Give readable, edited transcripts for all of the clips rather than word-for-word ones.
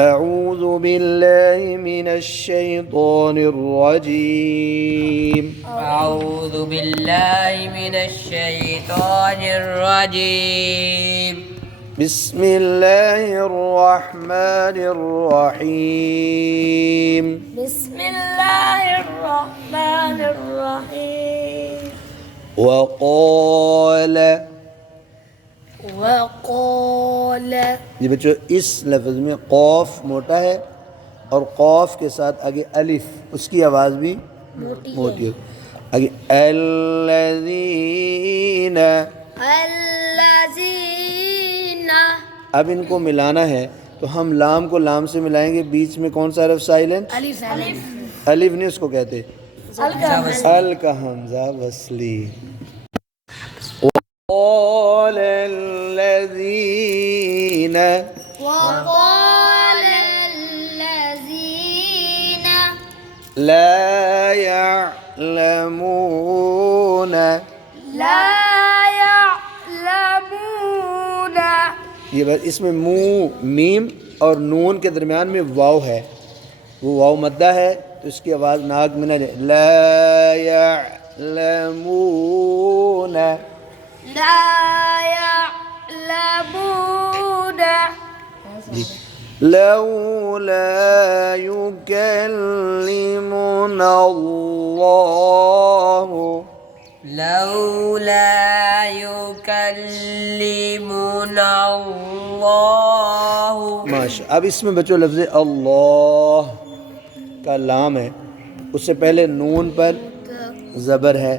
أعوذ بالله من الشيطان الرجيم أعوذ بالله من الشيطان الرجيم بسم الله الرحمن الرحيم بسم الله الرحمن الرحيم وقال وقال ये बच्चों इस लफ्ज़ में कौफ मोटा है और कौफ के साथ आगे अलिफ उसकी आवाज़ भी मोटी है। आगे अल्लज़ीना, अल्लज़ीना अब इनको मिलाना है तो हम लाम को लाम से मिलाएंगे, बीच में कौन सा हरफ साइलेंट? अलिफ अलिफ नहीं, उसको कहते अल का हमजा वस्ली। وقال الذين وقال الذين لا يعلمون, لا يعلمون ये बस इसमें मुंह मीम और नून के दरमियान में वाव है, वो वाव मद्दा है तो इसकी आवाज़ नाक में ना जाए। ला यअलमून, لا يعلمون जी लौला युकल्लिमुना अल्लाह, लौला युकल्लिमुना अल्लाह। माशा। अब इसमें बच्चों लफ्ज़ अल्लाह का लाम है, उससे पहले नून पर ज़बर है,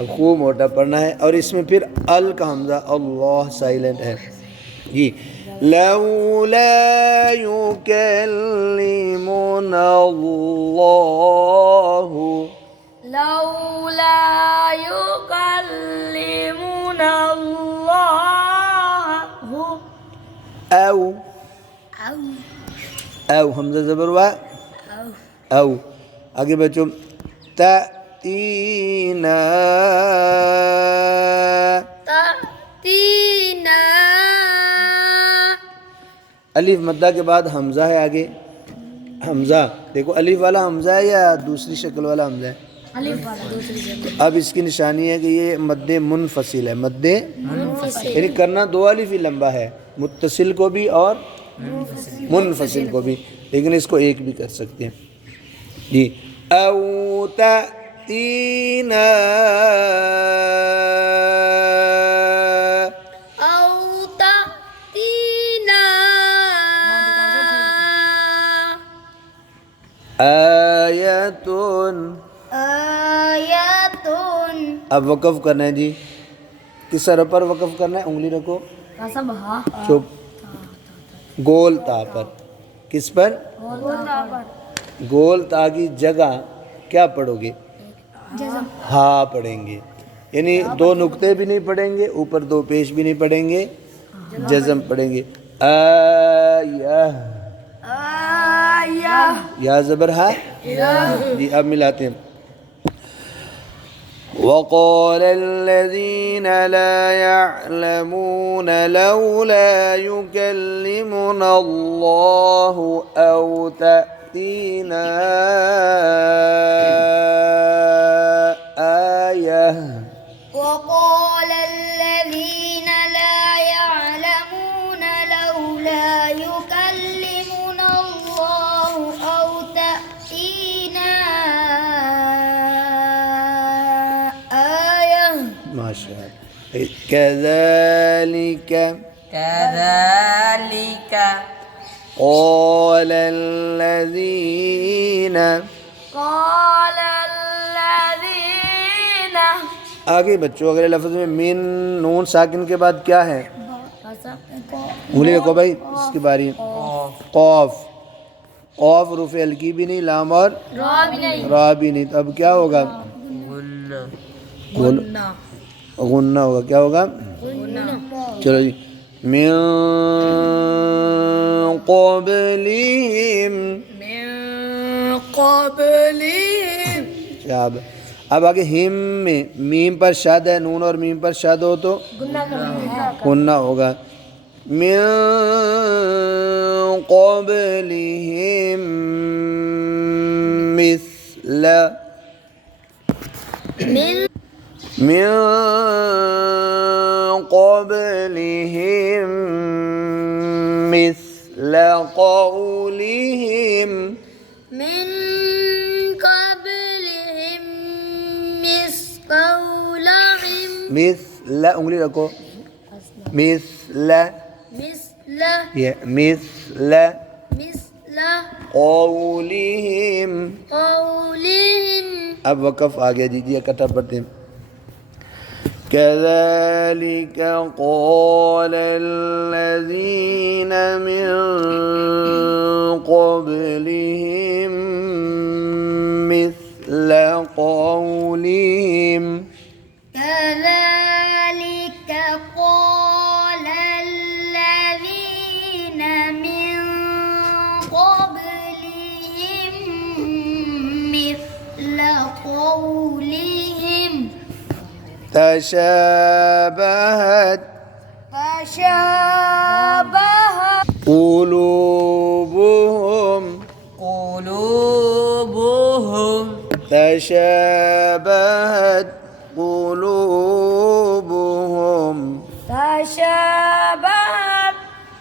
अब खूब मोटा पढ़ना है, और इसमें फिर अल का हमज़ा अल्लाह साइलेंट है जी। लौला युकल्लिमुना अल्लाह, लौला युकल्लिमुना अल्लाह। औ हमज़ा ज़बर हुआ औ। आगे बच्चों तीना, तीना अलिफ मद्दा के बाद हमज़ा है आगे। हमज़ा देखो अलिफ वाला हमज़ा है या दूसरी शक्ल वाला हमज़ा है? अलिफ वाला दूसरी जगह। अब इसकी निशानी है कि ये मद्दे मुनफसिल है, मद्दे यानी करना दो अलिफ ही लंबा है, मुत्तसिल को भी और मुनफसिल को भी, लेकिन इसको एक भी कर सकते हैं जी। औ तीना आयतुन, आयतुन। अब वक़फ़ करना है जी, किस हरफ पर वक़फ़ करना है? उंगली रखो चुप, गोल ता पर। किस पर? गोल ता की जगह क्या पढ़ोगे? हा पढ़ेंगे, यानी दो नुक्ते भी नहीं पढ़ेंगे, ऊपर दो पेश भी नहीं पढ़ेंगे, जज़म पढ़ेंगे। आया, या ज़बर हा जी। अब मिलाते हैं। वक़ाल अल्लज़ीना ला यअलमून लौला युकल्लिमुना अल्लाहु औ तअतीना आयह। وقال الذين لا يعلمون لولا يكلمنا الله أو تأتينا آية माशाअल्लाह। कज़ालिक كذلك قال الذين, قال الذين आगे बच्चों अगले लफ्ज़ में मिन नून साकिन के बाद क्या है? उंगली रखो भाई, इसकी बारी। कौफ, कौफ रूफ हल्की भी नहीं, लाम और रा भी नहीं, तो अब क्या होगा? गुन्ना होगा। क्या होगा? चलो जी। मिन क़ब्लिहिम, अब आगे हिम में मीम पर शद है, नून और मीम पर शद हो तो गुन्ना होगा। मिन قبلهم مثل من قبلهم مثل قولهم من قبلهم مثقولهم مثل उंगली रखो مثل مثل ये مثل قولهم قولهم अब वक़फ़ आगे दीजिए इकट्ठा पढ़ते हैं كذلك قال الذين من قبلهم مثل قولهم كذلك قال الذين من قبلهم مثل قولهم تشابهت قلوبهم تشابهت قلوبهم تشابهت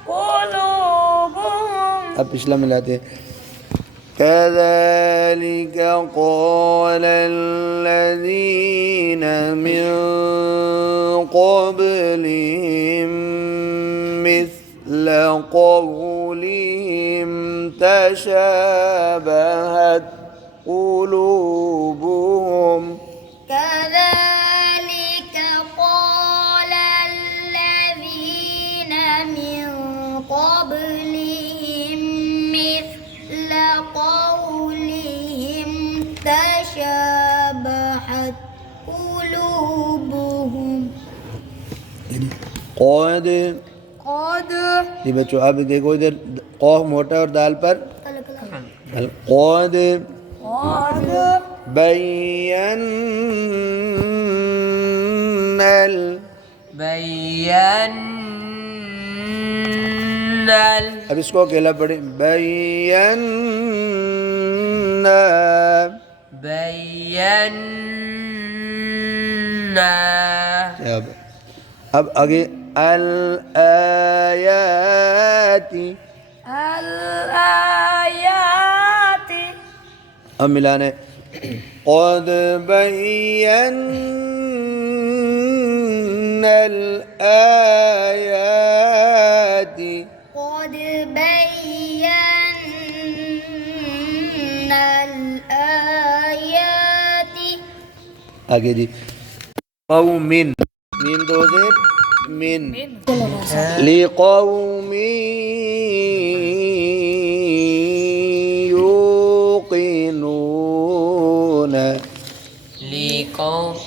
قلوبهم अब पिछला मिलाते हैं كذلك قال الذين من قبلهم مثل قولهم تشابهت قلوبهم كذلك قال الذين من قبلهم مثل قولهم تشابهت قلوبهم قد قد जी बच्चों अब देखो इधर कौफ मोटा और दाल पर قد بينا अब इसको अकेला पढ़े बयन्ना अब आगे अल आयाती अब मिलाने قد بينا الآيات قد بينا الآيات आगे जी قوم मीन दो जेर मिन लिकौम युकिनून لقوم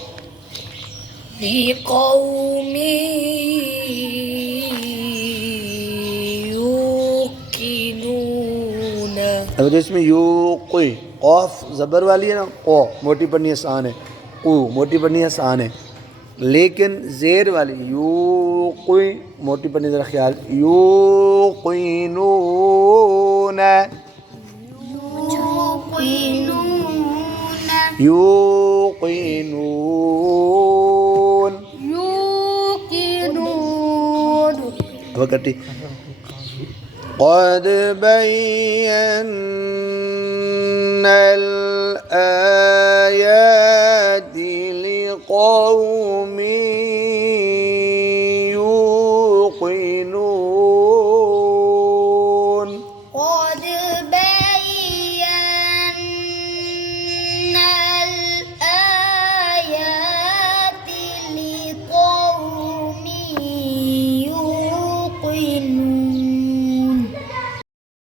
يوقنون अब तो इसमें युकी कौफ ज़बर वाली है ना कौ मोटी पढ़नी आसान है कू मोटी पढ़नी आसान है लेकिन ज़ेर वाली युकी मोटी पढ़नी ज़रा ख्याल युकिनून युकिनून अब कटी قد بينا الآيات لقوم